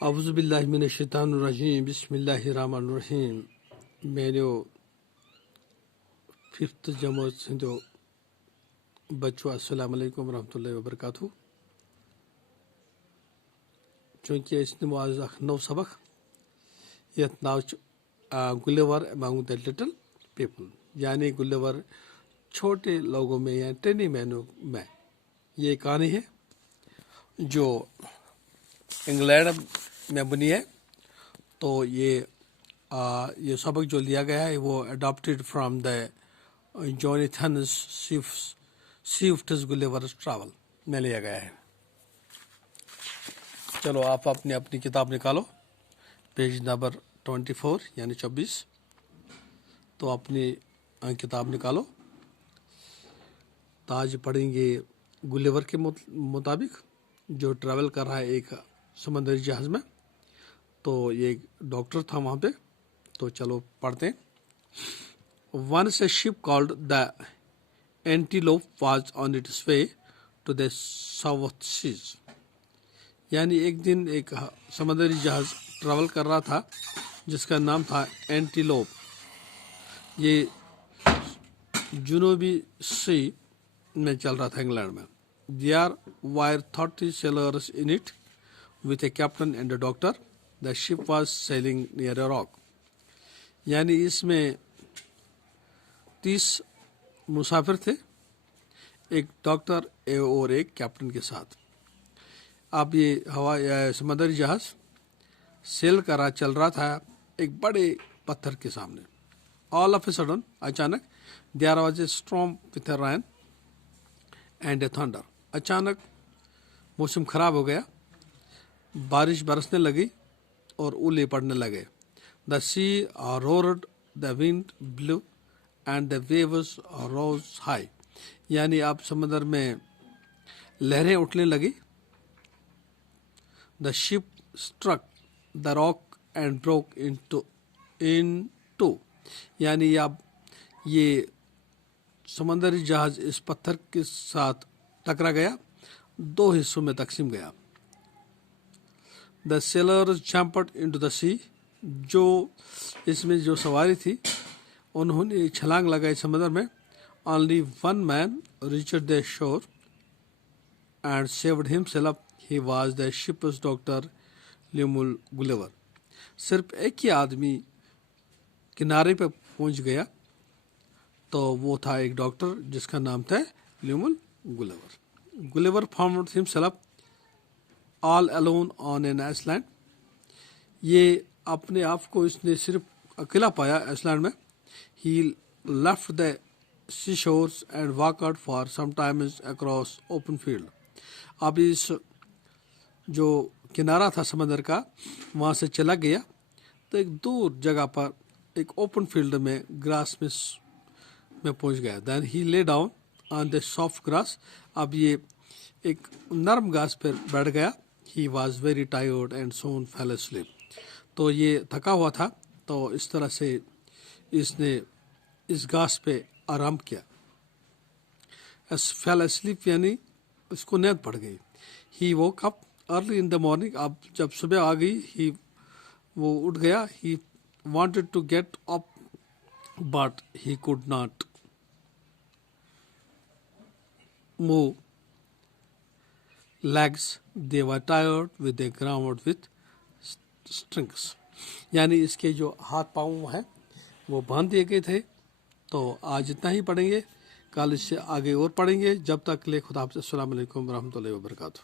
اعوذ باللہ من الشیطان الرجیم بسم اللہ الرحمن الرحیم میانیو 5th جماعت سندو بچو السلام علیکم ورحمۃ اللہ وبرکاتہ چونکہ اس نمو آز اخ نو سبق یت ناو گلیور امانگ دا لٹل پیپل یعنی گلیور چھوٹے لوگوں میں یا ٹینی مینوں میں. یہ کہانی ہے جو انگلینڈ میں بنی ہے. تو یہ سبق جو لیا گیا ہے وہ اڈاپٹیڈ فرام دا جونیتھن سوئفٹس گلیورز ٹریول میں لیا گیا ہے. چلو آپ اپنی کتاب نکالو پیج نمبر 24 یعنی 24. تو اپنی کتاب نکالو. تو آج پڑھیں گے گلیور کے مطابق جو ٹریول کر رہا ہے ایک سمندری جہاز میں. تو یہ ایک ڈاکٹر تھا وہاں پہ. تو چلو پڑھتے ہیں. Once a ship called the Antelope was on its way to the South Seas. یعنی ایک دن ایک سمندری جہاز ٹریول کر رہا تھا جس کا نام تھا اینٹیلوپ. یہ جنوبی سی میں چل رہا تھا انگلینڈ میں. There were 30 sailors in it with a captain and a doctor. The ship was sailing near a rock. یعنی اس میں 30 مسافر تھے, ایک ڈاکٹر اور ایک کیپٹن کے ساتھ. اب یہ سمندری جہاز سیل کرا چل رہا تھا ایک بڑے پتھر کے سامنے. All of a sudden اچانک there was a storm with a rain and a thunder. اچانک موسم خراب ہو گیا, بارش برسنے لگی اور اولے پڑنے لگے. The sea roared, the wind blew and the waves rose high. یعنی اب سمندر میں لہریں اٹھنے لگی. The ship struck the rock and broke in two. یعنی اب یہ سمندری جہاز اس پتھر کے ساتھ ٹکرا گیا, 2 حصوں میں تقسیم گیا. The sailors jumped into the sea. جو اس میں جو سواری تھی انہوں نے چھلانگ لگائی سمندر میں. Only one man reached the shore and saved himself. He was the ship's doctor Lemuel Gulliver. صرف ایک ہی آدمی کنارے پہ پہنچ گیا, تو وہ تھا ایک ڈاکٹر جس کا نام تھا لیمول گلیور. گلیور found himself all alone on an island. یہ اپنے آپ کو اس نے صرف اکیلا پایا آئس لینڈ میں. He left the seashores and walked for some time across open field. اب اس جو کنارہ تھا سمندر کا وہاں سے چلا گیا تو ایک دور جگہ پر ایک اوپن فیلڈ میں گراس میں پہنچ گیا. Then he lay down on the soft grass. اب یہ ایک نرم گھاس پر بیٹھ گیا. He was very tired and soon fell asleep. تو یہ تھکا ہوا تھا, تو اس طرح سے اس نے اس گھاس پہ آرام کیا. fell asleep یعنی اس کو نیند پڑ گئی. He woke up early in the morning. اب جب صبح آ گئی وہ اٹھ گیا. He wanted to get up but he could not move legs. They were tied with the ground with strings. یعنی اس کے جو ہاتھ پاؤں ہیں وہ باندھ دیے گئے تھے. تو آج اتنا ہی پڑھیں گے, کل اس سے آگے اور پڑھیں گے. جب تک لے خدا حافظ. السلام علیکم ورحمۃ اللہ وبرکاتہ.